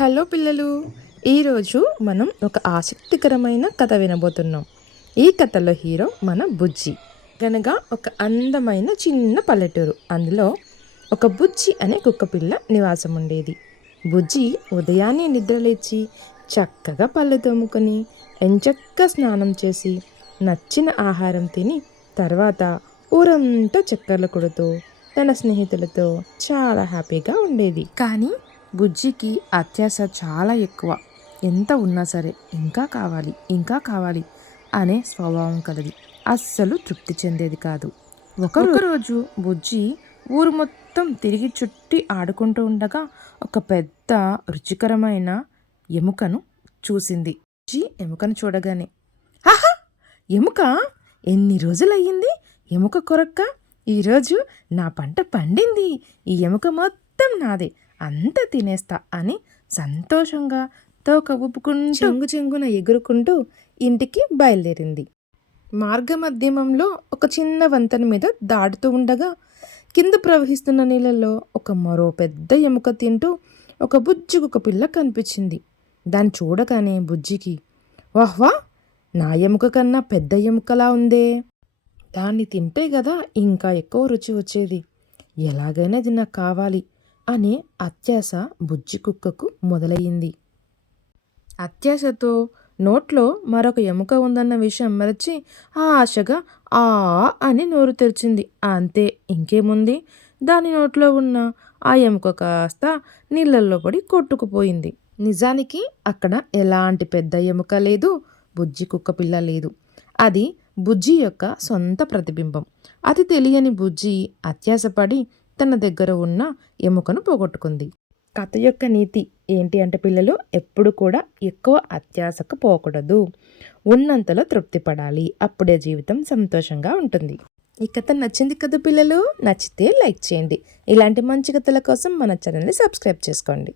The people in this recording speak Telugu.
హలో పిల్లలు, ఈరోజు మనం ఒక ఆసక్తికరమైన కథ వినబోతున్నాం. ఈ కథలో హీరో మన బుజ్జి. గనక ఒక అందమైన చిన్న పల్లెటూరు. అందులో ఒక బుజ్జి అనే కుక్కపిల్ల నివాసం ఉండేది. బుజ్జి ఉదయాన్నే నిద్రలేచి చక్కగా పళ్ళు తోముకొని ఎంచక్క స్నానం చేసి నచ్చిన ఆహారం తిని తర్వాత ఊరంతా చక్కర్లు కొడుతూ తన స్నేహితులతో చాలా హ్యాపీగా ఉండేది. కానీ బుజ్జికి అత్యాశ చాలా ఎక్కువ. ఎంత ఉన్నా సరే ఇంకా కావాలి ఇంకా కావాలి అనే స్వభావం కలది. అస్సలు తృప్తి చెందేది కాదు. ఒకరోజు బుజ్జి ఊరు మొత్తం తిరిగి చుట్టి ఆడుకుంటూ ఉండగా ఒక పెద్ద రుచికరమైన ఎముకను చూసింది. బుజ్జి ఎముకను చూడగానే, ఆహా, ఎముక! ఎన్ని రోజులయ్యింది ఎముక కొరక్క. ఈరోజు నా పంట పండింది. ఈ ఎముక మొత్తం నాదే, అంతా తినేస్తా అని సంతోషంగా తోక ఊపుకుంటూ చెంగు చెంగున ఎగురుకుంటూ ఇంటికి బయలుదేరింది. మార్గమధ్యమంలో ఒక చిన్న వంతెన మీద దాటుతూ ఉండగా కింద ప్రవహిస్తున్న నీళ్ళల్లో ఒక మరో పెద్ద ఎముక తింటూ ఒక బుజ్జి కుక్క పిల్ల కనిపించింది. దాన్ని చూడగానే బుజ్జికి, వాహ్వా, నా ఎముక కన్నా పెద్ద ఎముకలా ఉందే, దాన్ని తింటే కదా ఇంకా ఎక్కువ రుచి వచ్చేది, ఎలాగైనా ఇది నాకు కావాలి అనే అత్యాశ బుజ్జి కుక్కకు మొదలయ్యింది. అత్యాశతో నోట్లో మరొక ఎముక ఉందన్న విషయం మరచి ఆశగా ఆ అని నోరు తెరిచింది. అంతే, ఇంకేముంది, దాని నోట్లో ఉన్న ఆ ఎముక కాస్త నీళ్ళల్లో పడి కొట్టుకుపోయింది. నిజానికి అక్కడ ఎలాంటి పెద్ద ఎముక లేదు, బుజ్జి కుక్క పిల్ల లేదు. అది బుజ్జి యొక్క సొంత ప్రతిబింబం. అది తెలియని బుజ్జి అత్యాశపడి తన దగ్గర ఉన్న ఎముకను పోగొట్టుకుంది. కథ యొక్క నీతి ఏంటి అంటే పిల్లలు, ఎప్పుడు కూడా ఎక్కువ అత్యాశకు పోకూడదు. ఉన్నంతలో తృప్తి పడాలి. అప్పుడే జీవితం సంతోషంగా ఉంటుంది. ఈ కథ నచ్చింది కదా పిల్లలు? నచ్చితే లైక్ చేయండి. ఇలాంటి మంచి కథల కోసం మన ఛానల్ని సబ్స్క్రైబ్ చేసుకోండి.